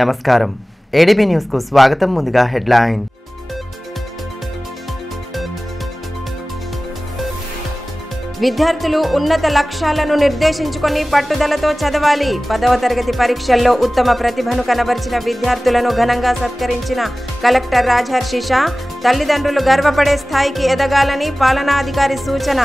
నమస్కారం ADB news కు స్వాగతం. ముందుగా హెడ్లైన్. విద్యార్థులు ఉన్నత లక్ష్యాలను నిర్దేశించుకొని పట్టుదలతో చదవాలి. 10వ తరగతి పరీక్షల్లో ఉత్తమ ప్రతిభను కనబరిచిన విద్యార్థులను ఘనంగా సత్కరించిన కలెక్టర్ రాజహర్షి షా. తల్లిదండ్రులు గర్వపడే స్థాయికి ఎదగాలని పాలనాధికారి సూచన.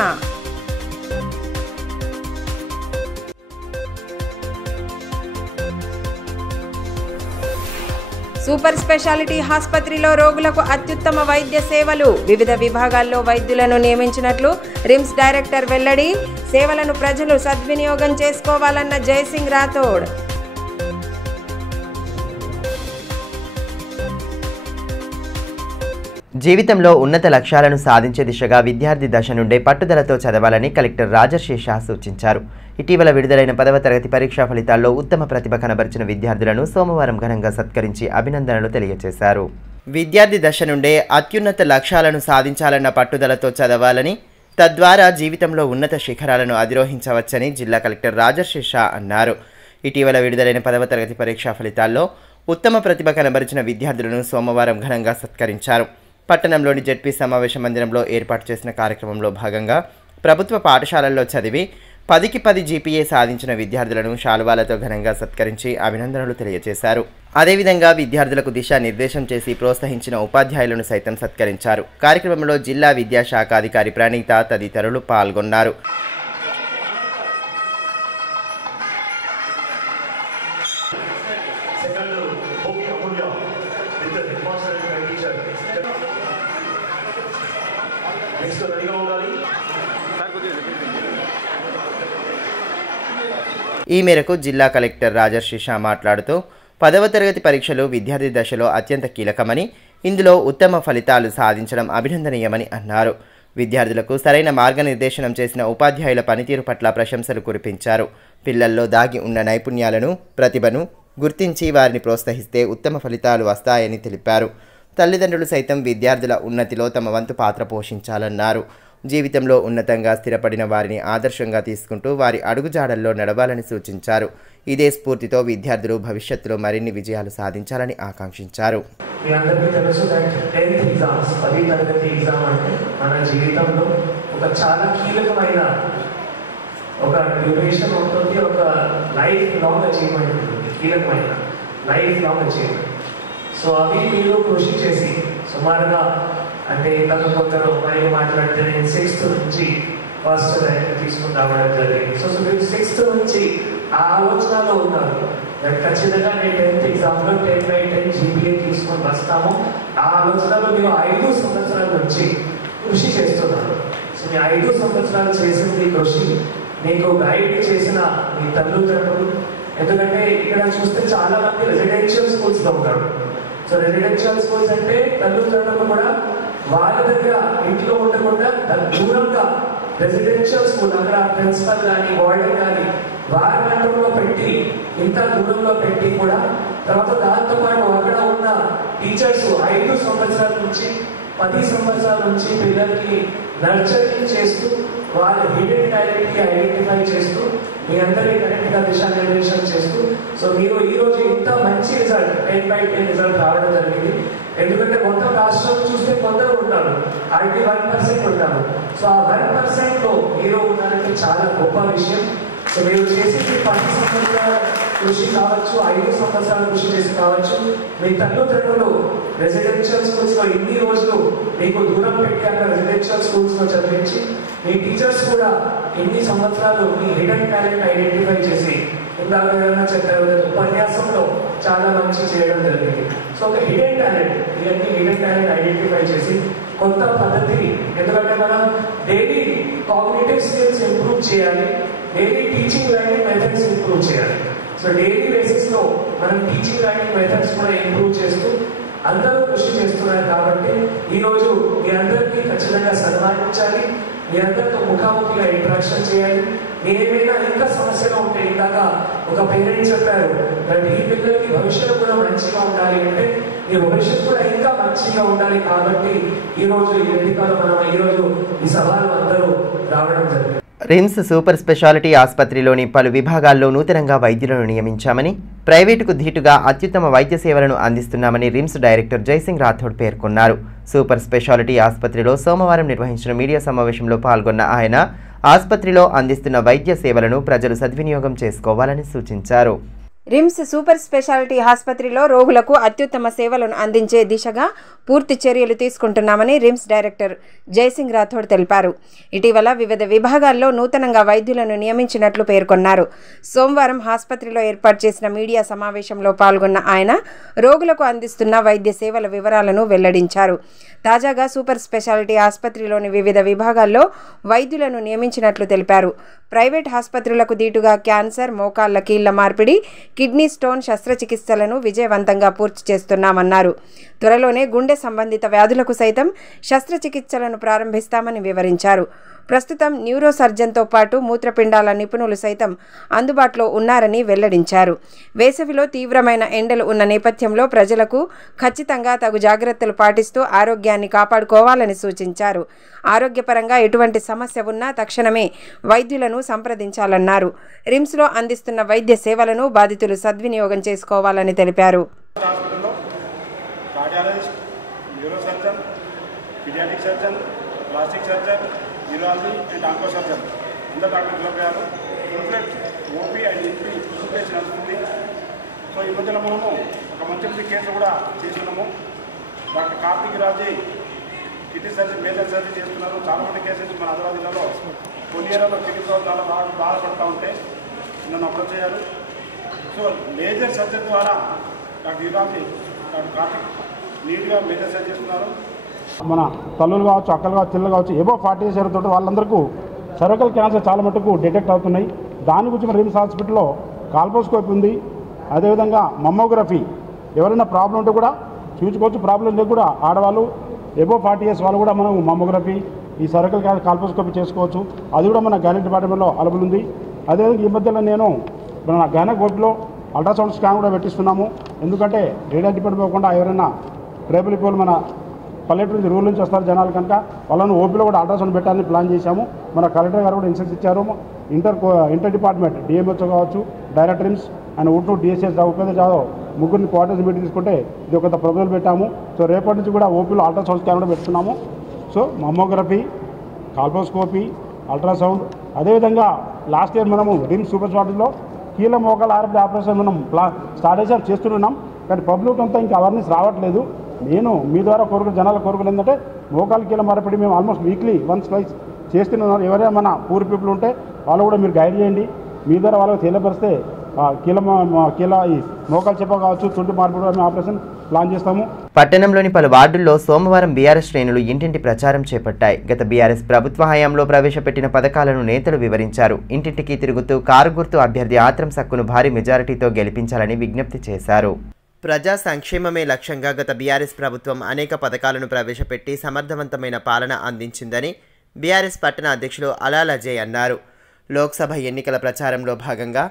సూపర్ స్పెషాలిటీ ఆసుపత్రిలో రోగులకు అత్యుత్తమ వైద్య సేవలు. వివిధ విభాగాల్లో వైద్యులను నియమించినట్లు రిమ్స్ డైరెక్టర్ వెల్లడి. సేవలను ప్రజలు సద్వినియోగం చేసుకోవాలన్న జయసింగ్ రాథోడ్. జీవితంలో ఉన్నత లక్ష్యాలను సాధించే దిశగా విద్యార్థి దశ నుండే పట్టుదలతో చదవాలని కలెక్టర్ రాజహర్షి షా సూచించారు. ఇటీవల విడుదలైన 10వ తరగతి పరీక్షా ఫలితాల్లో ఉత్తమ ప్రతిభ కనబరిచిన విద్యార్థులను సోమవారం ఘనంగా సత్కరించి అభినందనలు తెలియజేశారు. విద్యార్థి దశ నుండే అత్యున్నత లక్ష్యాలను సాధించాలన్న పట్టుదలతో చదవాలని, తద్వారా జీవితంలో ఉన్నత శిఖరాలను అధిరోహించవచ్చని జిల్లా కలెక్టర్ రాజహర్షి షా అన్నారు. ఇటీవల విడుదలైన 10వ తరగతి పరీక్షా ఫలితాల్లో ఉత్తమ ప్రతిభ కనబరిచిన విద్యార్థులను సోమవారం ఘనంగా సత్కరించారు. పట్టణంలోని జెడ్పీ సమావేశ మందిరంలో ఏర్పాటు చేసిన కార్యక్రమంలో భాగంగా ప్రభుత్వ పాఠశాలల్లో చదివి 10కి 10 జీపీఏ సాధించిన విద్యార్థులను శాలువాలతో ఘనంగా సత్కరించి అభినందనలు తెలియజేశారు. అదేవిధంగా విద్యార్థులకు దిశానిర్దేశం చేసి ప్రోత్సహించిన ఉపాధ్యాయులను సైతం సత్కరించారు. కార్యక్రమంలో జిల్లా విద్యాశాఖాధికారి ప్రణీత తదితరులు పాల్గొన్నారు. ఈ మేరకు జిల్లా కలెక్టర్ రాజహర్షి షా మాట్లాడుతూ 10వ తరగతి పరీక్షలు విద్యార్థి దశలో అత్యంత కీలకమని, ఇందులో ఉత్తమ ఫలితాలు సాధించడం అభినందనీయమని అన్నారు. విద్యార్థులకు సరైన మార్గనిర్దేశనం చేసిన ఉపాధ్యాయుల పనితీరు పట్ల ప్రశంసలు కురిపించారు. పిల్లల్లో దాగి ఉన్న నైపుణ్యాలను, ప్రతిభను గుర్తించి వారిని ప్రోత్సహిస్తే ఉత్తమ ఫలితాలు వస్తాయని తెలిపారు. తల్లిదండ్రులు సైతం విద్యార్థుల ఉన్నతిలో తమ వంతు పాత్ర పోషించాలన్నారు. జీవితంలో ఉన్నతంగా స్థిరపడిన వారిని ఆదర్శంగా తీసుకుంటూ వారి అడుగుజాడల్లో నడవాలని సూచించారు. ఇదే స్ఫూర్తితో విద్యార్థులు భవిష్యత్తులో మరిన్ని విజయాలు సాధించాలని ఆకాంక్షించారు. మన జీవితంలో ఒక చాలా కీలకమైన ఒక డ్యూరేషన్ ఉంటుంది, ఒక లైఫ్ లాంగ్ అచీవ్మెంట్ ఉంటుంది, కీలకమైన లైఫ్ లాంగ్ అచీవ్మెంట్. సో అవి మీరు కృషి చేసి సుమారుగా అంటే ఇంతకు కొందరు అమ్మాయిలు మాట్లాడితే నేను 6th నుంచి ఫస్ట్ ర్యాంక్ తీసుకుని రావడం జరిగింది. సో మీరు 6th నుంచి ఆ ఆలోచనలో ఉన్నారు. ఖచ్చితంగా నేను 10th ఎగ్జామ్లో 10/10 జీపీఏ తీసుకొని వస్తాము. ఆ ఆలోచనలో మీరు 5 సంవత్సరాల నుంచి కృషి చేస్తున్నారు. సో మీ 5 సంవత్సరాలు చేసింది కృషి మీకు గైడ్ చేసిన మీ తల్లిదండ్రులు. ఎందుకంటే ఇక్కడ చూస్తే చాలా మంది రెసిడెన్షియల్ స్కూల్స్లో ఉంటారు. సో రెసిడెన్షియల్ స్కూల్స్ అంటే తల్లిదండ్రులు కూడా వాళ్ళ దగ్గర ఇంట్లో ఉండకుండా దూరంగా రెసిడెన్షియల్ స్కూల్ అక్కడ ప్రిన్సిపల్ కానీ వార్డెన్ కానీ వారి కంట్రోల్లో పెట్టి ఇంత దూరంలో పెట్టి కూడా తర్వాత దాంతోపాటు అక్కడ ఉన్న టీచర్స్ 5 సంవత్సరాల నుంచి 10 సంవత్సరాల నుంచి పిల్లలకి నర్చరింగ్ చేస్తూ వాళ్ళ హిడెన్ టాలెంట్కి ఐడెంటిఫై చేస్తూ మీ అందరికీ కరెక్ట్గా దిశానిర్దేశం చేస్తూ సో మీరు ఈరోజు ఇంత మంచి రిజల్ట్ 10/10 రిజల్ట్ రావడం జరిగింది. ఎందుకంటే మొత్తం రాష్ట్రం చూస్తే కొందరు ఉంటారు, 1% ఉంటారు. సో ఆ 1%లో మీరు ఉన్నారంటే చాలా గొప్ప విషయం. సో మీరు చేసేది 10 సంవత్సరాల కృషి కావచ్చు, 5 సంవత్సరాల కృషి చేసి కావచ్చు. మీ తల్లిదండ్రులు రెసిడెన్షియల్ స్కూల్స్లో ఇన్ని రోజులు మీకు దూరం పెట్టి అక్కడ రెసిడెన్షియల్ స్కూల్స్లో చదివించి మీ టీచర్స్ కూడా ఇన్ని సంవత్సరాలు మీ హిడెన్ టాలెంట్ ఐడెంటిఫై చేసి ఇందాక ఏదైనా చెప్పారు ఉపన్యాసంలో చాలా మంచి చేయడం జరిగింది. సో ఒక హిడెన్ టాలెంట్ ఇవన్నీ హిడెన్ టాలెంట్ ఐడెంటిఫై చేసి కొత్త పద్ధతిని, ఎందుకంటే మనం డైలీ కాగ్నిటివ్ స్కిల్స్ ఇంప్రూవ్ చేయాలి, daily teaching learning methods improve చేయాలి. సో డైలీ బేసిస్లో మనం టీచింగ్ లెర్నింగ్ మెథడ్స్ కూడా ఇంప్రూవ్ చేస్తూ అందరూ కృషి చేస్తున్నారు. కాబట్టి ఈరోజు మీ అందరికీ ఖచ్చితంగా సన్మానించాలి, మీ అందరితో ముఖాముఖిగా ఇంటరాక్షన్ చేయాలి. ఏమైనా ఇంకా సమస్యలు ఉంటే ఇందాక ఒక పేరెంట్ చెప్పారు ఈ పిల్లలకి భవిష్యత్తు కూడా మంచిగా ఉండాలి అంటే ఈ భవిష్యత్తు కూడా ఇంకా మంచిగా ఉండాలి. కాబట్టి ఈరోజు ఈ వేదికలో మనం ఈరోజు ఈ సభలో అందరూ రావడం జరిగింది. రిమ్స్ సూపర్ స్పెషాలిటీ ఆసుపత్రిలోని పలు విభాగాల్లో నూతనంగా వైద్యులను నియమించామని, ప్రైవేటుకు ధీటుగా అత్యుత్తమ వైద్య సేవలను అందిస్తున్నామని రిమ్స్ డైరెక్టర్ జైసింగ్ రాథోడ్ పేర్కొన్నారు. సూపర్ స్పెషాలిటీ ఆసుపత్రిలో సోమవారం నిర్వహించిన మీడియా సమావేశంలో పాల్గొన్న ఆయన ఆసుపత్రిలో అందిస్తున్న వైద్య సేవలను ప్రజలు సద్వినియోగం చేసుకోవాలని సూచించారు. రిమ్స్ సూపర్ స్పెషాలిటీ ఆసుపత్రిలో రోగులకు అత్యుత్తమ సేవలను అందించే దిశగా పూర్తి చర్యలు తీసుకుంటున్నామని రిమ్స్ డైరెక్టర్ జైసింగ్ రాథోడ్ తెలిపారు. ఇటీవల వివిధ విభాగాల్లో నూతనంగా వైద్యులను నియమించినట్లు పేర్కొన్నారు. సోమవారం ఆసుపత్రిలో ఏర్పాటు చేసిన మీడియా సమావేశంలో పాల్గొన్న ఆయన రోగులకు అందిస్తున్న వైద్య సేవల వివరాలను వెల్లడించారు. తాజాగా సూపర్ స్పెషాలిటీ ఆసుపత్రిలోని వివిధ విభాగాల్లో వైద్యులను నియమించినట్లు తెలిపారు. ప్రైవేట్ ఆసుపత్రులకు దీటుగా క్యాన్సర్, మోకాళ్ల కీళ్ల మార్పిడి, కిడ్నీ స్టోన్ శస్త్రచికిత్సలను విజయవంతంగా పూర్తి చేస్తున్నామన్నారు. త్వరలోనే గుండె సంబంధిత వ్యాధులకు సైతం శస్త్రచికిత్సలను ప్రారంభిస్తామని వివరించారు. ప్రస్తుతం న్యూరో సర్జన్తో పాటు మూత్రపిండాల నిపుణులు సైతం అందుబాటులో ఉన్నారని వెల్లడించారు. వేసవిలో తీవ్రమైన ఎండలు ఉన్న నేపథ్యంలో ప్రజలకు ఖచ్చితంగా తగు జాగ్రత్తలు పాటిస్తూ ఆరోగ్యాన్ని కాపాడుకోవాలని సూచించారు. ఆరోగ్యపరంగా ఎటువంటి సమస్య ఉన్నా తక్షణమే వైద్యులను సంప్రదించాలన్నారు. రిమ్స్లో అందిస్తున్న వైద్య సేవలను బాధితులు సద్వినియోగం చేసుకోవాలని తెలిపారు. న్యూరాలజీ అండ్ ఆంకో సర్జన్ అందరూ డాక్టర్ పిలవగారు. ఫుల్ ఓపీ అండ్ ఇన్పీ సూపేషన్ నడుస్తుంది. సో ఈ మధ్యలో మనము ఒక మంచి కేసు కూడా చేస్తున్నాము. డాక్టర్ కార్తిక్ రాజీ కిడ్నీ సర్జరీ, మేజర్ సర్జరీ చేస్తున్నారు. చాలా మంది కేసెస్ మన ఆదిలాబాద్ జిల్లాలో కొన్ని ఏరియాలో కిడ్నీతో చాలా బాధపడుతూ ఉంటే నన్ను అప్రోచ్ అయ్యారు. సో మేజర్ సర్జరీ ద్వారా డాక్టర్ రాజీ, డాక్టర్ కార్తిక్ నీట్గా మేజర్ సర్జరీ చేస్తున్నారు. మన తల్లులు కావచ్చు, అక్కలు కావచ్చు, చెల్లెలు కావచ్చు, ఏవో 40 years తోటి వాళ్ళందరికీ సర్వైకల్ క్యాన్సర్ చాలా మటుకు డిటెక్ట్ అవుతున్నాయి. దాని గురించి మన రిమ్స్ హాస్పిటల్లో కాల్పోస్కోపీ ఉంది. అదేవిధంగా మమ్మోగ్రఫీ, ఎవరైనా ప్రాబ్లం ఉంటే కూడా చూసుకోవచ్చు. ప్రాబ్లం ఉంటే కూడా ఆడవాళ్ళు ఏవో 40 years వాళ్ళు కూడా మనం మమ్మోగ్రఫీ, ఈ సర్వైకల్ క్యాన్సర్ కాల్పోస్కోపీ చేసుకోవచ్చు. అది కూడా మన గైనక్ డిపార్ట్మెంట్లో అవైలబుల్ ఉంది. అదేవిధంగా ఈ మధ్యలో నేను మన గైనక్ ఓపీలో అల్ట్రాసౌండ్ స్కాన్ కూడా పెట్టిస్తున్నాము. ఎందుకంటే రేడియో డిపార్ట్మెంట్ పోకుండా ఎవరైనా ట్రైబల్ పీపుల్ మన పల్లెటూరు నుంచి రూల్ నుంచి వస్తారు జనాలు కనుక వాళ్ళను ఓపీలో కూడా అల్ట్రాసౌండ్ పెట్టాలని ప్లాన్ చేశాము. మన కలెక్టర్ గారు కూడా ఇన్స్ట్రక్షన్ ఇచ్చారు. ఇంటర్ డిపార్ట్మెంట్ డిఎంహెచ్ఓ కావచ్చు, డైరెక్టర్ రిమ్స్ అండ్ ఉట్టు డిఎస్ఎస్ ఉపేంద్ర జాదవ్ ముగ్గురిని కోఆర్డినేషన్ మీటింగ్ తీసుకుంటే ఇది ఒక ప్రపోజల్ పెట్టాము. సో రేపటి నుంచి కూడా ఓపీలో అల్ట్రాసౌండ్ స్కాన్ కూడా పెడుతున్నాము. సో మమ్మోగ్రఫీ, కాల్పోస్కోపీ, అల్ట్రాసౌండ్, అదేవిధంగా లాస్ట్ ఇయర్ మనము రిమ్స్ సూపర్ స్పెషాలిటీలో కీళ్ళ మోకాల ఆర్ఎఫ్డి ఆపరేషన్ మనం స్టార్ట్ చేస్తున్నాం. కానీ పబ్లిక్ అంతా ఇంకా అవేర్నెస్ రావట్లేదు. నేను మీ ద్వారా జనాల కోరుకులు ఏంటంటే మోకాలు కీళ్ళ మార్పిడి మేము ఆల్మోస్ట్ వీక్లీ వన్స్ ట్వైస్ చేస్తున్నారు. ఎవరైనా మన పూర్ పీపుల్ ఉంటే వాళ్ళు కూడా మీరు గైడ్ చేయండి. మీ ద్వారా వాళ్ళకి తెలియపరిస్తే కీళ్ళ ఈ మోకాలు చెప్ప కావచ్చు, తుంటి మార్పిడి ఆపరేషన్ ప్లాన్ చేస్తాము. పట్టణంలోని పలు వార్డుల్లో సోమవారం బీఆర్ఎస్ శ్రేణులు ఇంటింటి ప్రచారం చేపట్టాయి. గత బీఆర్ఎస్ ప్రభుత్వ హయాంలో ప్రవేశపెట్టిన పథకాలను నేతలు వివరించారు. ఇంటింటికి తిరుగుతూ కారు గుర్తు అభ్యర్థి ఆత్రం సక్కును భారీ మెజారిటీతో గెలిపించాలని విజ్ఞప్తి చేశారు. ప్రజా సంక్షేమమే లక్ష్యంగా గత బీఆర్ఎస్ ప్రభుత్వం అనేక పథకాలను ప్రవేశపెట్టి సమర్థవంతమైన పాలన అందించిందని బీఆర్ఎస్ పట్టణ అధ్యక్షులు అలాల్ అజయ్ అన్నారు. లోక్సభ ఎన్నికల ప్రచారంలో భాగంగా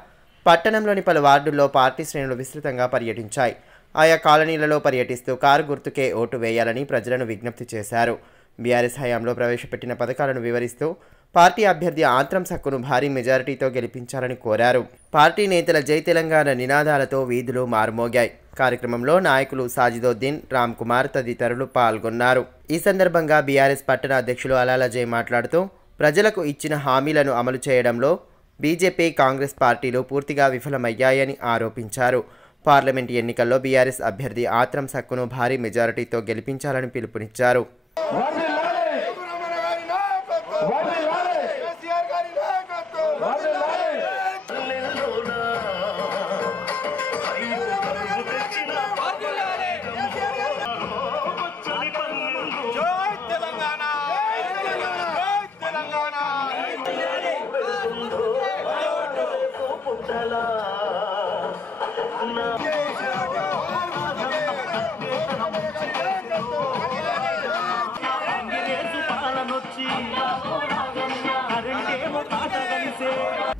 పట్టణంలోని పలు వార్డుల్లో పార్టీ శ్రేణులు విస్తృతంగా పర్యటించాయి. ఆయా కాలనీలలో పర్యటిస్తూ కారు గుర్తుకే ఓటు వేయాలని ప్రజలను విజ్ఞప్తి చేశారు. బీఆర్ఎస్ హయాంలో ప్రవేశపెట్టిన పథకాలను వివరిస్తూ పార్టీ అభ్యర్థి ఆత్రం సక్కును భారీ మెజారిటీతో గెలిపించాలని కోరారు. పార్టీ నేతల జై తెలంగాణ నినాదాలతో వీధులు మారుమోగాయి. కార్యక్రమంలో నాయకులు సాజిదోద్దీన్, రామ్ కుమార్ తదితరులు పాల్గొన్నారు. ఈ సందర్భంగా బీఆర్ఎస్ పట్టణ అధ్యక్షులు అలాల్ అజయ్ మాట్లాడుతూ ప్రజలకు ఇచ్చిన హామీలను అమలు చేయడంలో బీజేపీ, కాంగ్రెస్ పార్టీలు పూర్తిగా విఫలమయ్యాయని ఆరోపించారు. పార్లమెంట్ ఎన్నికల్లో బీఆర్ఎస్ అభ్యర్థి ఆత్రం సక్కును భారీ మెజారిటీతో గెలిపించాలని పిలుపునిచ్చారు.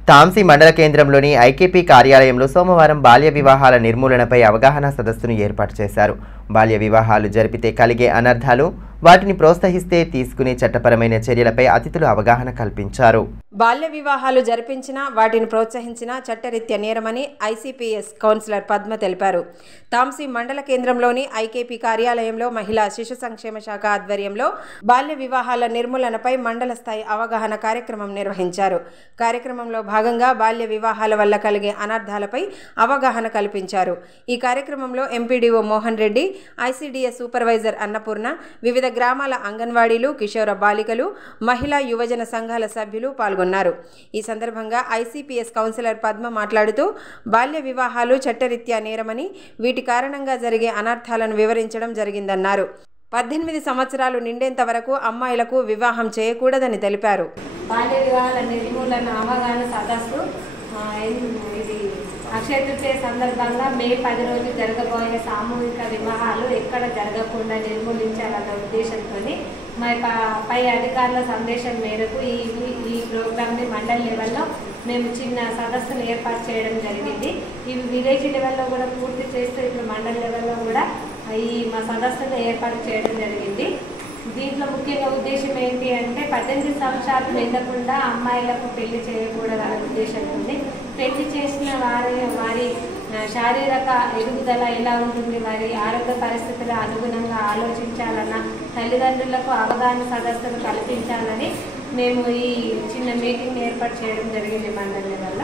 తాంసీ మండల కేంద్రంలోని ఐకేపీ కార్యాలయంలో సోమవారం బాల్య వివాహాల నిర్మూలనపై అవగాహన సదస్సును ఏర్పాటు చేశారు. బాల్య వివాహాలు జరిపితే కలిగే అనర్థాలు, వాటిని ప్రోత్సహిస్తే తీసుకునే చట్టపరమైన చర్యలపై అతిథులు అవగాహన కల్పించారు. బాల్య వివాహాలు జరిపించినా వాటిని ప్రోత్సహించినా చట్టరీత్యా నేరమని ఐసీపీఎస్ కౌన్సిలర్ పద్మ తెలిపారు. తాంసీ మండల కేంద్రంలోని ఐకేపీ కార్యాలయంలో మహిళా శిశు సంక్షేమ శాఖ ఆధ్వర్యంలో బాల్య వివాహాల నిర్మూలనపై మండల స్థాయి అవగాహన కార్యక్రమం నిర్వహించారు. కార్యక్రమంలో భాగంగా బాల్య వివాహాల వల్ల కలిగే అనర్థాలపై అవగాహన కల్పించారు. ఈ కార్యక్రమంలో MPDO Mohan Reddy, ICDS supervisor Annapurna, వివిధ గ్రామాల అంగన్వాడీలు, కిషోర బాలికలు, మహిళా యువజన సంఘాల సభ్యులు పాల్గొన్నారు. ఈ సందర్భంగా ఐసీపీఎస్ కౌన్సిలర్ పద్మ మాట్లాడుతూ బాల్య వివాహాలు చట్టరీత్యా నేరమని, వీటి కారణంగా జరిగే అనర్థాలను వివరించడం జరిగిందన్నారు. 18 సంవత్సరాలు నిండేంత వరకు అమ్మాయిలకు వివాహం చేయకూడదని తెలిపారు. బాల్య వివాహాల నిర్మూలన అవగాహన సదస్సు ఇది అక్షయ తృతీయ సందర్భంగా మే 10 రోజు జరగబోయే సామూహిక వివాహాలు ఎక్కడ జరగకుండా నిర్మూలించాలన్న ఉద్దేశంతో పై అధికారుల సందేశం మేరకు ఈ ప్రోగ్రామ్ని మండల్ లెవెల్లో మేము చిన్న సదస్సును ఏర్పాటు చేయడం జరిగింది. ఇవి విలేజ్ లెవెల్లో కూడా పూర్తి చేస్తూ ఇప్పుడు మండల్ లెవెల్లో కూడా మా సదస్సును ఏర్పాటు చేయడం జరిగింది. దీంట్లో ముఖ్యంగా ఉద్దేశం ఏంటి అంటే 18 సంవత్సరాలు నిండకుండా అమ్మాయిలకు పెళ్లి చేయకూడదనే ఉద్దేశంతో పెళ్లి చేసిన వారి శారీరక ఎదుగుదల ఎలా ఉంటుంది, వారి ఆరోగ్య పరిస్థితుల అనుగుణంగా ఆలోచించాలన్న తల్లిదండ్రులకు అవగాహన సదస్సును కల్పించాలని మేము ఈ చిన్న మీటింగ్ ఏర్పాటు చేయడం జరిగింది మండలి వల్ల.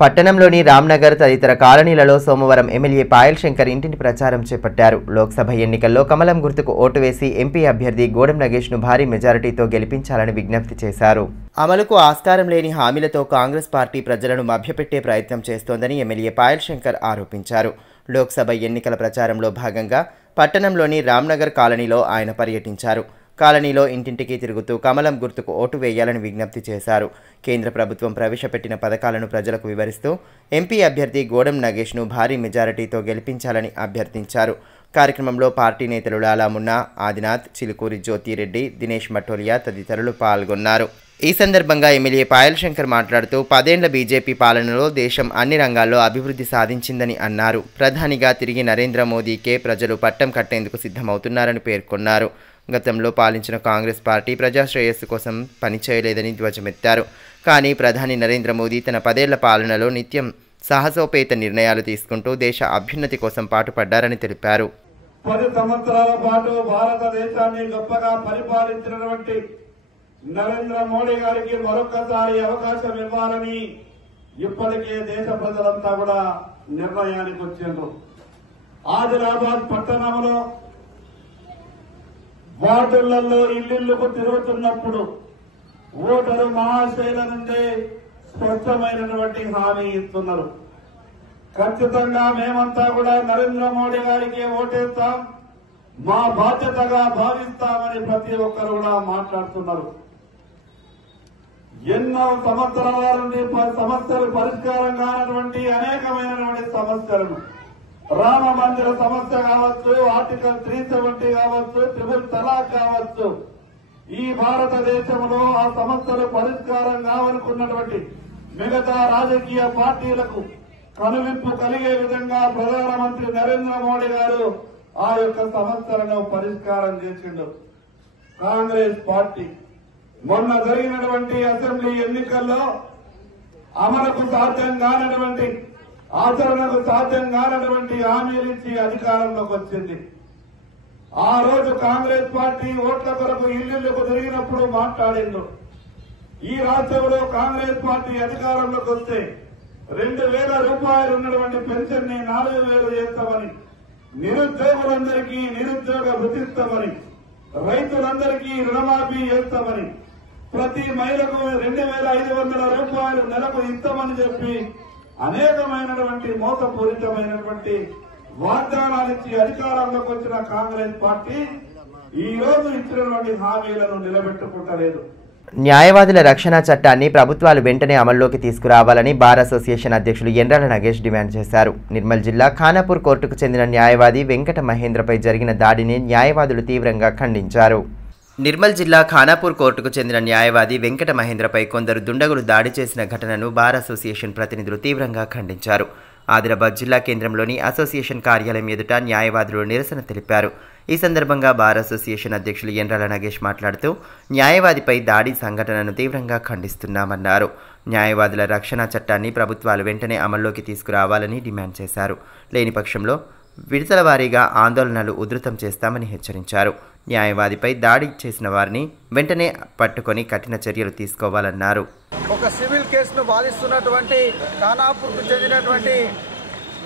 పట్టణంలోని రామ్నగర్ తదితర కాలనీలలో సోమవారం ఎమ్మెల్యే పాయల్ శంకర్ ఇంటింటి ప్రచారం చేపట్టారు. లోక్సభ ఎన్నికల్లో కమలం గుర్తుకు ఓటు వేసి ఎంపీ అభ్యర్థి గోడెం నగేష్ను భారీ మెజారిటీతో గెలిపించాలని విజ్ఞప్తి చేశారు. అమలుకు ఆస్కారం లేని హామీలతో కాంగ్రెస్ పార్టీ ప్రజలను మభ్యపెట్టే ప్రయత్నం చేస్తోందని ఎమ్మెల్యే పాయల్ శంకర్ ఆరోపించారు. లోక్సభ ఎన్నికల ప్రచారంలో భాగంగా పట్టణంలోని రామ్నగర్ కాలనీలో ఆయన పర్యటించారు. కాలనీలో ఇంటింటికి తిరుగుతూ కమలం గుర్తుకు ఓటు వేయాలని విజ్ఞప్తి చేశారు. కేంద్ర ప్రభుత్వం ప్రవేశపెట్టిన పథకాలను ప్రజలకు వివరిస్తూ ఎంపీ అభ్యర్థి గోడెం నగేష్ను భారీ మెజారిటీతో గెలిపించాలని అభ్యర్థించారు. కార్యక్రమంలో పార్టీ నేతలు లాలా మున్నా, ఆదినాథ్, చిలుకూరి జ్యోతిరెడ్డి, దినేష్ మఠోలియా తదితరులు పాల్గొన్నారు. ఈ సందర్భంగా ఎమ్మెల్యే పాయల్ శంకర్ మాట్లాడుతూ 10 ఏళ్ల బీజేపీ పాలనలో దేశం అన్ని రంగాల్లో అభివృద్ధి సాధించిందని అన్నారు. ప్రధానిగా తిరిగి నరేంద్ర మోదీకే ప్రజలు పట్టం కట్టేందుకు సిద్ధమవుతున్నారని పేర్కొన్నారు. గతంలో పాలించిన కాంగ్రెస్ పార్టీ ప్రజాశ్రేయస్సు కోసం పనిచేయలేదని ధ్వజమెత్తారు. కానీ ప్రధాని నరేంద్ర మోదీ తన 10 ఏళ్ల పాలనలో నిత్యం సాహసోపేత నిర్ణయాలు తీసుకుంటూ దేశ అభ్యున్నతి కోసం పాటుపడ్డారని తెలిపారు. 10 సంవత్సరాల పాటు భారతదేశాన్ని గొప్పగా పరిపాలించినటువంటి నరేంద్ర మోడీ గారికి మరొకసారి అవకాశం ఇవ్వాలని ఇప్పటికే దేశ ప్రజలంతా కూడా నిర్ణయానికి వచ్చారు. ఆదిలాబాద్ పట్టణంలో వార్డులలో ఇల్లుకు తిరుగుతున్నప్పుడు ఓటరు మహాశైల నుండి స్పష్టమైనటువంటి హామీ ఇస్తున్నారు. ఖచ్చితంగా మేమంతా కూడా నరేంద్ర మోడీ గారికి ఓటేస్తాం, మా బాధ్యతగా భావిస్తామని ప్రతి ఒక్కరు కూడా మాట్లాడుతున్నారు. ఎన్నో సంవత్సరాల నుండి సమస్యలు పరిష్కారం కానటువంటి అనేకమైనటువంటి సమస్యలను, రామ మందిర సమస్య కావచ్చు, ఆర్టికల్ 370 కావచ్చు, ట్రిపుల్ తలాక్ కావచ్చు, ఈ భారతదేశంలో ఆ సమస్యలు పరిష్కారం కావాలనుకున్నటువంటి మిగతా రాజకీయ పార్టీలకు కనువిప్పు కలిగే విధంగా ప్రధానమంత్రి నరేంద్ర మోడీ గారు ఆ యొక్క సమస్యలను పరిష్కారం చేసిండు. కాంగ్రెస్ పార్టీ మొన్న జరిగినటువంటి అసెంబ్లీ ఎన్నికల్లో అమలుకు సాధ్యం కానటువంటి, ఆచరణకు సాధ్యం కానటువంటి హామీలిచ్చి అధికారంలోకి వచ్చింది. ఆ రోజు కాంగ్రెస్ పార్టీ ఓట్ల కొరకు ఇల్లుకు తిరిగినప్పుడు మాట్లాడిండ్రు. ఈ రాష్ట్రంలో కాంగ్రెస్ పార్టీ అధికారంలోకి వస్తే 2,000 రూపాయలు ఉన్నటువంటి పెన్షన్ ని 4,000 చేస్తామని, నిరుద్యోగులందరికీ నిరుద్యోగ వృత్తిస్తామని, రైతులందరికీ రుణమాఫీ చేస్తామని, ప్రతి మహిళకు 2,500 రూపాయలు నెలకు ఇస్తామని చెప్పి అనేకమైనటువంటి మోసపూరితమైనటువంటి వాగ్దానాలిచ్చి అధికారంలోకి వచ్చిన కాంగ్రెస్ పార్టీ ఈ రోజు ఇచ్చినటువంటి హామీలను నిలబెట్టుకుంటలేదు. న్యాయవాదుల రక్షణ చట్టాన్ని ప్రభుత్వాలు వెంటనే అమల్లోకి తీసుకురావాలని బార్ అసోసియేషన్ అధ్యక్షులు ఎండ్రాల నగేష్ డిమాండ్ చేశారు. నిర్మల్ జిల్లా ఖానాపూర్ కోర్టుకు చెందిన న్యాయవాది వెంకట మహేంద్రపై జరిగిన దాడిని న్యాయవాదులు తీవ్రంగా ఖండించారు. నిర్మల్ జిల్లా ఖానాపూర్ కోర్టుకు చెందిన న్యాయవాది వెంకట మహేంద్రపై కొందరు దుండగులు దాడి చేసిన ఘటనను బార్ అసోసియేషన్ ప్రతినిధులు తీవ్రంగా ఖండించారు. ఆదిలాబాద్ జిల్లా కేంద్రంలోని అసోసియేషన్ కార్యాలయం ఎదుట న్యాయవాదులు నిరసన తెలిపారు. ఈ సందర్భంగా బార్ అసోసియేషన్ అధ్యక్షులు ఎండ్రాల నాగేష్ మాట్లాడుతూ న్యాయవాదిపై దాడి సంఘటనను తీవ్రంగా ఖండిస్తున్నామన్నారు. న్యాయవాదుల రక్షణ చట్టాన్ని ప్రభుత్వాలు వెంటనే అమల్లోకి తీసుకురావాలని డిమాండ్ చేశారు. లేని పక్షంలో విడతల వారీగా ఆందోళనలు ఉధృతం చేస్తామని హెచ్చరించారు. న్యాయవాదిపై దాడి చేసిన వారిని వెంటనే పట్టుకొని కఠిన చర్యలు తీసుకోవాలన్నారు. ఒక సివిల్ కేసును బాధిస్తున్నటువంటి ఖానాపూర్కు చెందినటువంటి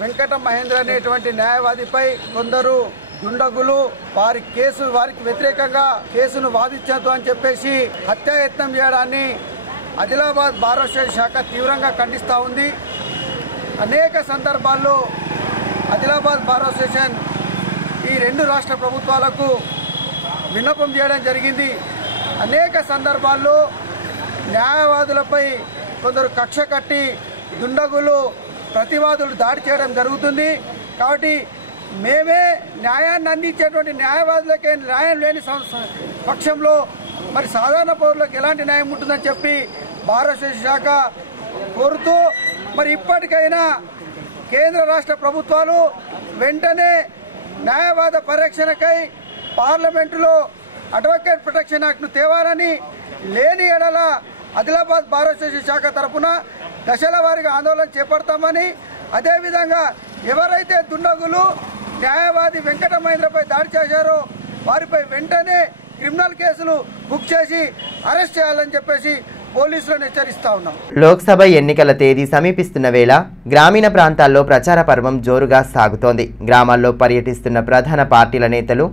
వెంకట మహేంద్ర అనేటువంటి న్యాయవాదిపై కొందరు దుండగులు వారికి వ్యతిరేకంగా కేసును వాదించద్దు అని చెప్పేసి హత్యాయత్నం చేయడాన్ని ఆదిలాబాద్ బార్ అసోసియేషన్ శాఖ తీవ్రంగా ఖండిస్తూ ఉంది. అనేక సందర్భాల్లో ఆదిలాబాద్ బార్ అసోసియేషన్ ఈ రెండు రాష్ట్ర ప్రభుత్వాలకు విన్నపం చేయడం జరిగింది. అనేక సందర్భాల్లో న్యాయవాదులపై కొందరు కక్ష కట్టి దుండగులు ప్రతివాదులు దాడి చేయడం జరుగుతుంది. కాబట్టి మేమే న్యాయాన్ని అందించేటువంటి న్యాయవాదులకే న్యాయం లేని పక్షంలో మరి సాధారణ పౌరులకు ఎలాంటి న్యాయం ఉంటుందని చెప్పి బార్ అసోసియేషన్ శాఖ కోరుతూ మరి ఇప్పటికైనా కేంద్ర రాష్ట్ర ప్రభుత్వాలు వెంటనే న్యాయవాద పరిరక్షణకై పార్లమెంటులో అడ్వకేట్ ప్రొటెక్షన్ యాక్ట్ను తేవాలని, లేని ఎడల ఆదిలాబాద్ బార్ అసోసియేషన్ శాఖ తరఫున దశల వారీగా ఆందోళన చేపడతామని, అదేవిధంగా ఎవరైతే దుండగులు న్యాయవాది వెంకట మహేంద్రపై దాడి చేశారో వారిపై వెంటనే క్రిమినల్ కేసులు బుక్ చేసి అరెస్ట్ చేయాలని చెప్పేసి పోలీసులను హెచ్చరిస్తా ఉన్నాం. లోక్సభ ఎన్నికల తేదీ సమీపిస్తున్న వేళ గ్రామీణ ప్రాంతాల్లో ప్రచార పర్వం జోరుగా సాగుతోంది. గ్రామాల్లో పర్యటిస్తున్న ప్రధాన పార్టీల నేతలు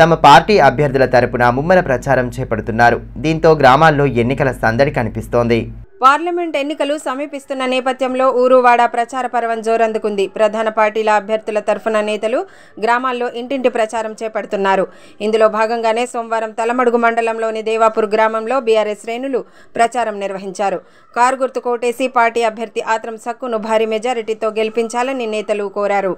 తమ పార్టీ అభ్యర్థుల తరపున ముమ్మర ప్రచారం చేపడుతున్నారు. దీంతో గ్రామాల్లో ఎన్నికల సందడి కనిపిస్తోంది. పార్లమెంట్ ఎన్నికలు సమీపిస్తున్న నేపథ్యంలో ఊరువాడ ప్రచార పర్వం జోరందుకుంది. ప్రధాన పార్టీల అభ్యర్థుల తరఫున నేతలు గ్రామాల్లో ఇంటింటి ప్రచారం చేపడుతున్నారు. ఇందులో భాగంగానే సోమవారం తలమడుగు మండలంలోని దేవాపూర్ గ్రామంలో బీఆర్ఎస్ శ్రేణులు ప్రచారం నిర్వహించారు. కారు గుర్తు కోటేసి పార్టీ అభ్యర్థి ఆత్రం సక్కును భారీ మెజారిటీతో గెలిపించాలని నేతలు కోరారు.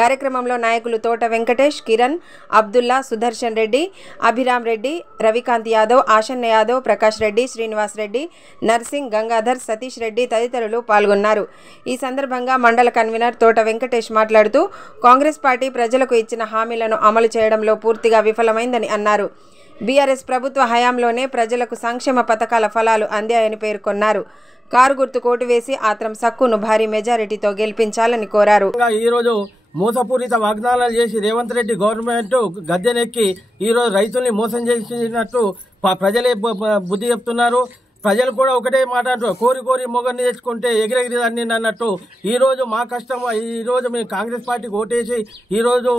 కార్యక్రమంలో నాయకులు తోట వెంకటేష్, కిరణ్, అబ్దుల్లా, సుదర్శన్ రెడ్డి, అభిరామ్ రెడ్డి, రవికాంత్ యాదవ్, ఆశన్న యాదవ్, ప్రకాష్ రెడ్డి, శ్రీనివాస్ రెడ్డి, నర్సింగ్, గంగాధర్, సతీష్ రెడ్డి తదితరులు పాల్గొన్నారు. ఈ సందర్భంగా మండల కన్వీనర్ తోట వెంకటేష్ మాట్లాడుతూ కాంగ్రెస్ పార్టీ ప్రజలకు ఇచ్చిన హామీలను అమలు చేయడంలో పూర్తిగా విఫలమైందని అన్నారు. బీఆర్ఎస్ ప్రభుత్వ హయాంలోనే ప్రజలకు సంక్షేమ పథకాల ఫలాలు అందాయని పేర్కొన్నారు. కారు గుర్తు కోటు వేసి ఆత్రం సక్కును భారీ మెజారిటీతో గెలిపించాలని కోరారు. ఈరోజు మోసపూరిత వాగ్దానాలు చేసి రేవంత్ రెడ్డి గవర్నమెంట్ గద్దెనెక్కి ఈరోజు రైతుల్ని మోసం చేసినట్టు ప్రజలే బుద్ధి చెప్తున్నారు. ప్రజలు కూడా ఒకటే మాట అంటారు, కోరి కోరి మొగన్ని తెచ్చుకుంటే ఎగిరెగిరి అన్ని అన్నట్టు ఈరోజు మా కష్టం. ఈరోజు మేము కాంగ్రెస్ పార్టీకి ఓటేసి ఈరోజు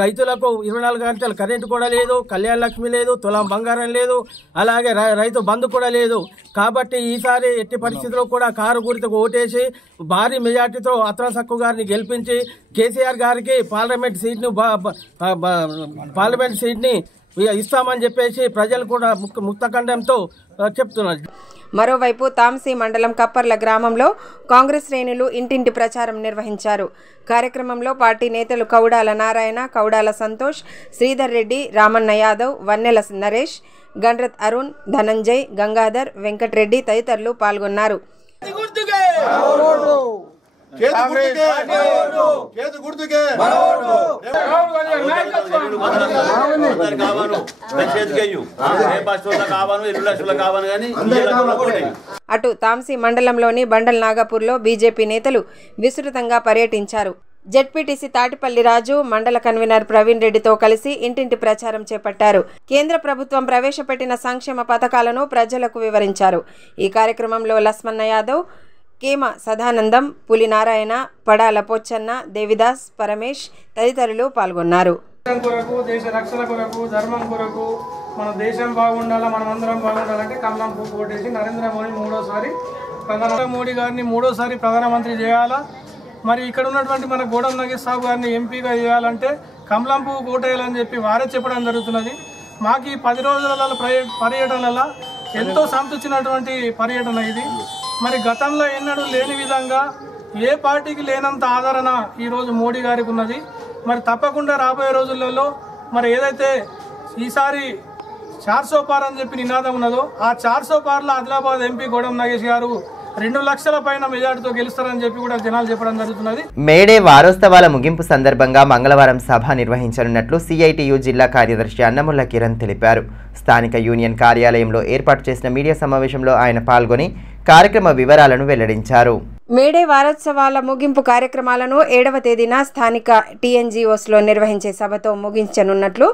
రైతులకు 24 గంటలు కరెంటు కూడా లేదు, కళ్యాణ లక్ష్మి లేదు, తులం బంగారం లేదు, అలాగే రైతు బంధు కూడా లేదు. కాబట్టి ఈసారి ఎట్టి పరిస్థితుల్లో కూడా కారు గుర్తుకు ఓటేసి భారీ మెజార్టీతో అత్రం సక్కు గారిని గెలిపించి కేసీఆర్ గారికి పార్లమెంట్ సీట్ని ఇస్తామని చెప్పేసి ప్రజలు కూడా ముక్తఖండంతో చెప్తున్నారు. మరోవైపు తాంసీ మండలం కప్పర్ల గ్రామంలో కాంగ్రెస్ శ్రేణులు ఇంటింటి ప్రచారం నిర్వహించారు. కార్యక్రమంలో పార్టీ నేతలు కౌడాల నారాయణ, కౌడాల సంతోష్, శ్రీధర్ రెడ్డి, రామన్న యాదవ్, వన్నెల నరేష్, గండ్రత్ అరుణ్, ధనంజయ్, గంగాధర్, వెంకటరెడ్డి తదితరులు పాల్గొన్నారు. అటు తాంసీ మండలంలోని బండల్ నాగపూర్లో బీజేపీ నేతలు విస్తృతంగా పర్యటించారు. జెడ్పీటీసీ తాటిపల్లి రాజు మండల కన్వీనర్ ప్రవీణ్ రెడ్డితో కలిసి ఇంటింటి ప్రచారం చేపట్టారు. కేంద్ర ప్రభుత్వం ప్రవేశపెట్టిన సంక్షేమ పథకాలను ప్రజలకు వివరించారు. ఈ కార్యక్రమంలో లస్మన్న యాదవ్, కేమ సదానందం, పులి నారాయణ, పడాల పోచ్చన్న, దేవిదాస్, పరమేష్ తదితరులు పాల్గొన్నారు. దేశ రక్షణ కొరకు, ధర్మం కొరకు, మన దేశం బాగుండాలా, మనం అందరం బాగుండాలంటే కమలం పువ్వు కొట్టేసి నరేంద్ర మోడీ గారిని మూడోసారి ప్రధానమంత్రి చేయాలా. మరి ఇక్కడ ఉన్నటువంటి మన గోడం నగేష్ సాబు గారిని ఎంపీగా చేయాలంటే కమలం పువ్వు కోటేయాలని చెప్పి వారే చెప్పడం జరుగుతున్నది. మాకు ఈ 10 రోజుల పర్యటనల ఎంతో సంతృప్తినటువంటి పర్యటన ఇది. మరి గతంలో ఎన్నడూ లేని విధంగా ఏ పార్టీకి లేనంత ఆదరణ ఈరోజు మోడీ గారికి ఉన్నది. మరి తప్పకుండా రాబోయే రోజులలో మరి ఏదైతే ఈసారి 400 పార్ అని చెప్పి నినాదం ఉన్నదో ఆ 400 పార్ల ఆదిలాబాద్ ఎంపీ గోడం నాగేష్ గారు 2 లక్షల పైన మెజార్టీతో గెలుస్తారని చెప్పి కూడా జనాలు చెప్పడం జరుగుతున్నది. మేడే వారోత్సవాల ముగింపు సందర్భంగా మంగళవారం సభ నిర్వహించనున్నట్లు సిఐటియు జిల్లా కార్యదర్శి అన్నముల్ల కిరణ్ తెలిపారు. స్థానిక యూనియన్ కార్యాలయంలో ఏర్పాటు చేసిన మీడియా సమావేశంలో ఆయన పాల్గొని కార్యక్రమ వివరాలను వెల్లడించారు. మేడే వారోత్సవాల ముగింపు కార్యక్రమాలను 7వ తేదీన స్థానిక టీఎన్జీఓస్లో నిర్వహించే సభతో ముగించనున్నట్లు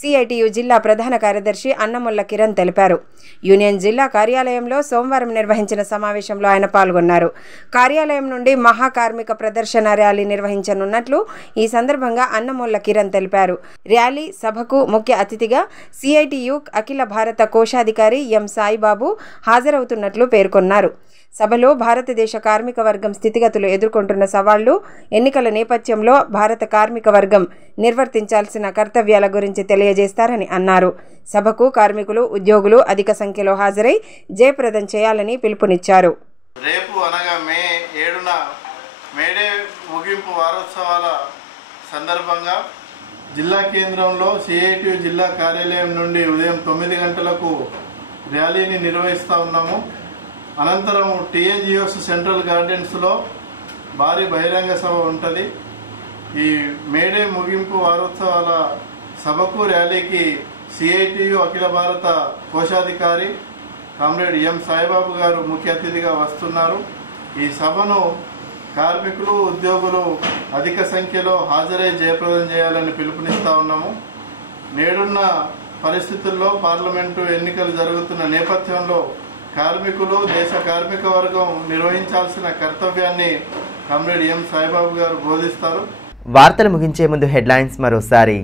సిఐటియు జిల్లా ప్రధాన కార్యదర్శి అన్నముల్ల కిరణ్ తెలిపారు. యూనియన్ జిల్లా కార్యాలయంలో సోమవారం నిర్వహించిన సమావేశంలో ఆయన పాల్గొన్నారు. కార్యాలయం నుండి మహాకార్మిక ప్రదర్శన ర్యాలీ నిర్వహించనున్నట్లు ఈ సందర్భంగా అన్నముల్ల కిరణ్ తెలిపారు. ర్యాలీ సభకు ముఖ్య అతిథిగా సిఐటియు అఖిల భారత కోశాధికారి ఎం సాయిబాబు హాజరవుతున్నట్లు పేర్కొన్నారు. సభలో భారతదేశ కార్మిక వర్గం స్థితిగతులు ఎదుర్కొంటున్న సవాళ్లు, ఎన్నికల నేపథ్యంలో భారత కార్మిక వర్గం నిర్వర్తించాల్సిన కర్తవ్యాల గురించి తెలియజేస్తారని అన్నారు. సభకు కార్మికులు, ఉద్యోగులు అధిక సంఖ్యలో హాజరై జయప్రదం చేయాలని పిలుపునిచ్చారు. రేపు అనగా మే 7న మేడే ముగింపు వారోత్సవాల సందర్భంగా జిల్లా కేంద్రంలో సిఐటియు జిల్లా కార్యాలయం నుండి ఉదయం 9 గంటలకు ర్యాలీని నిర్వహిస్తూ ఉన్నాము. అనంతరం టీఎన్జిఓస్ సెంట్రల్ గార్డెన్స్లో భారీ బహిరంగ సభ ఉంటుంది. ఈ మేడే ముగింపు వారోత్సవాల సభకు ర్యాలీకి సిఐటియు అఖిల భారత కోశాధికారి కామ్రేడ్ ఎం సాయిబాబు గారు ముఖ్య అతిథిగా వస్తున్నారు. ఈ సభను కార్మికులు, ఉద్యోగులు అధిక సంఖ్యలో హాజరై జయప్రదం చేయాలని పిలుపునిస్తూ ఉన్నాము. నేడున్న పరిస్థితుల్లో పార్లమెంటు ఎన్నికలు జరుగుతున్న నేపథ్యంలో కార్మికులు, దేశ కార్మిక వర్గం నిర్వహించాల్సిన కర్తవ్యాన్ని కామ్రేడ్ ఎం సాయిబాబు గారు బోధిస్తారు. వార్తలు ముగించే ముందు హెడ్లైన్స్ మరోసారి.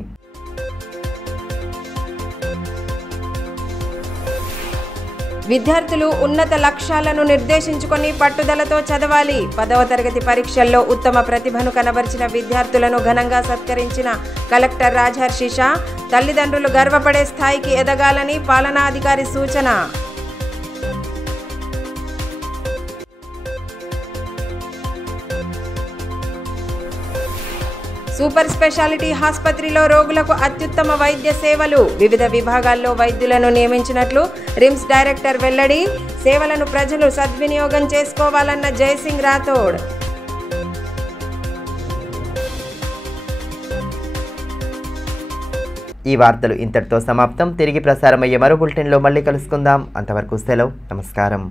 విద్యార్థులు ఉన్నత లక్ష్యాలను నిర్దేశించుకొని పట్టుదలతో చదవాలి. 10వ తరగతి పరీక్షల్లో ఉత్తమ ప్రతిభను కనబరిచిన విద్యార్థులను ఘనంగా సత్కరించిన కలెక్టర్ రాజహర్షి షా. తల్లిదండ్రులు గర్వపడే స్థాయికి ఎదగాలని పాలనాధికారి సూచన. సూపర్ స్పెషాలిటీ ఆసుపత్రిలో రోగులకు అత్యుత్తమ వైద్య సేవలు. వివిధ విభాగాల్లో వైద్యులను నియమించినట్లు రిమ్స్ డైరెక్టర్ వెల్లడి. సేవలను ప్రజలు సద్వినియోగం చేసుకోవాలన్న జయసింగ్ రాథోడ్. ఈ వార్తలు ఇంతటితో సమాప్తం. తిరిగి ప్రసారమయ్యే మరో బులెటిన్లో మళ్ళీ కలుసుకుందాం. అంతవరకు సెలవు. నమస్కారం.